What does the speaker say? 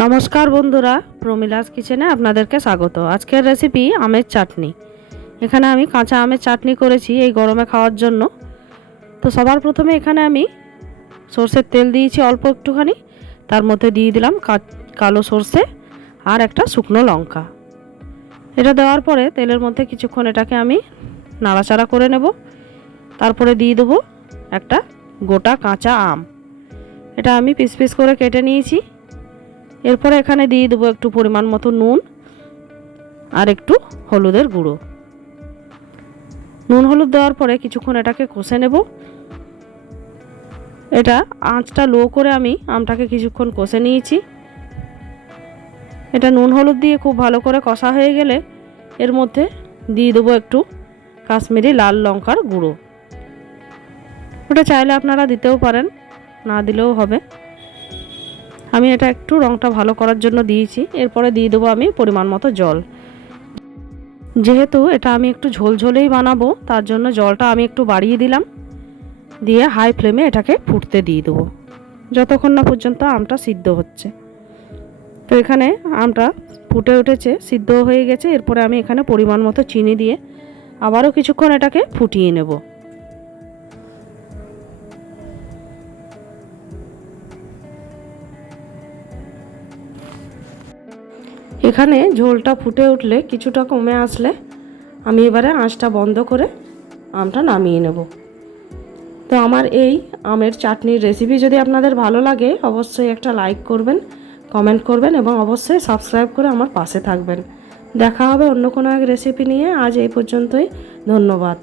নমস্কার বন্ধুরা, প্রমিলাস কিচেনে আপনাদেরকে স্বাগত। আজকের রেসিপি আমের চাটনি। এখানে আমি কাঁচা আমের চাটনি করেছি এই গরমে খাওয়ার জন্য। তো সবার প্রথমে এখানে আমি সরষের তেল দিয়েছি অল্প একটুখানি, তার মধ্যে দিয়ে দিলাম কালো সরষে আর একটা শুকনো লঙ্কা। এটা দেওয়ার পরে তেলের মধ্যে কিছুক্ষণ এটাকে আমি নাড়াচাড়া করে নেব। তারপরে দিয়ে দেবো একটা গোটা কাঁচা আম, এটা আমি পিস পিস করে কেটে নিয়েছি। এরপরে এখানে দিয়ে দেবো একটু পরিমাণ মতো নুন আর একটু হলুদের গুঁড়ো। নুন হলুদ দেওয়ার পরে কিছুক্ষণ এটাকে কষে নেব। এটা আঁচটা লো করে আমি আমটাকে কিছুক্ষণ কষে নিয়েছি। এটা নুন হলুদ দিয়ে খুব ভালো করে কষা হয়ে গেলে এর মধ্যে দিয়ে দেবো একটু কাশ্মীরি লাল লঙ্কার গুঁড়ো। ওটা চাইলে আপনারা দিতেও পারেন, না দিলেও হবে। আমি এটা একটু রঙটা ভালো করার জন্য দিয়েছি। এরপরে দিয়ে দেবো আমি পরিমাণ মতো জল। যেহেতু এটা আমি একটু ঝোলঝোলেই বানাবো, তার জন্য জলটা আমি একটু বাড়িয়ে দিলাম। দিয়ে হাই ফ্লেমে এটাকে ফুটতে দিয়ে দেবো যতক্ষণ না পর্যন্ত আমটা সিদ্ধ হচ্ছে। তো এখানে আমটা ফুটে উঠেছে, সিদ্ধ হয়ে গেছে। এরপরে আমি এখানে পরিমাণ মতো চিনি দিয়ে আবারও কিছুক্ষণ এটাকে ফুটিয়ে নেব। এখানে ঝোলটা ফুটে উঠলে কিছুটা কমে আসলে আমি এবারে আঁচটা বন্ধ করে আমটা নামিয়ে নেব। তো আমার এই আমের চাটনির রেসিপি যদি আপনাদের ভালো লাগে অবশ্যই একটা লাইক করবেন, কমেন্ট করবেন এবং অবশ্যই সাবস্ক্রাইব করে আমার পাশে থাকবেন। দেখা হবে অন্য কোনো এক রেসিপি নিয়ে। আজ এই পর্যন্তই, ধন্যবাদ।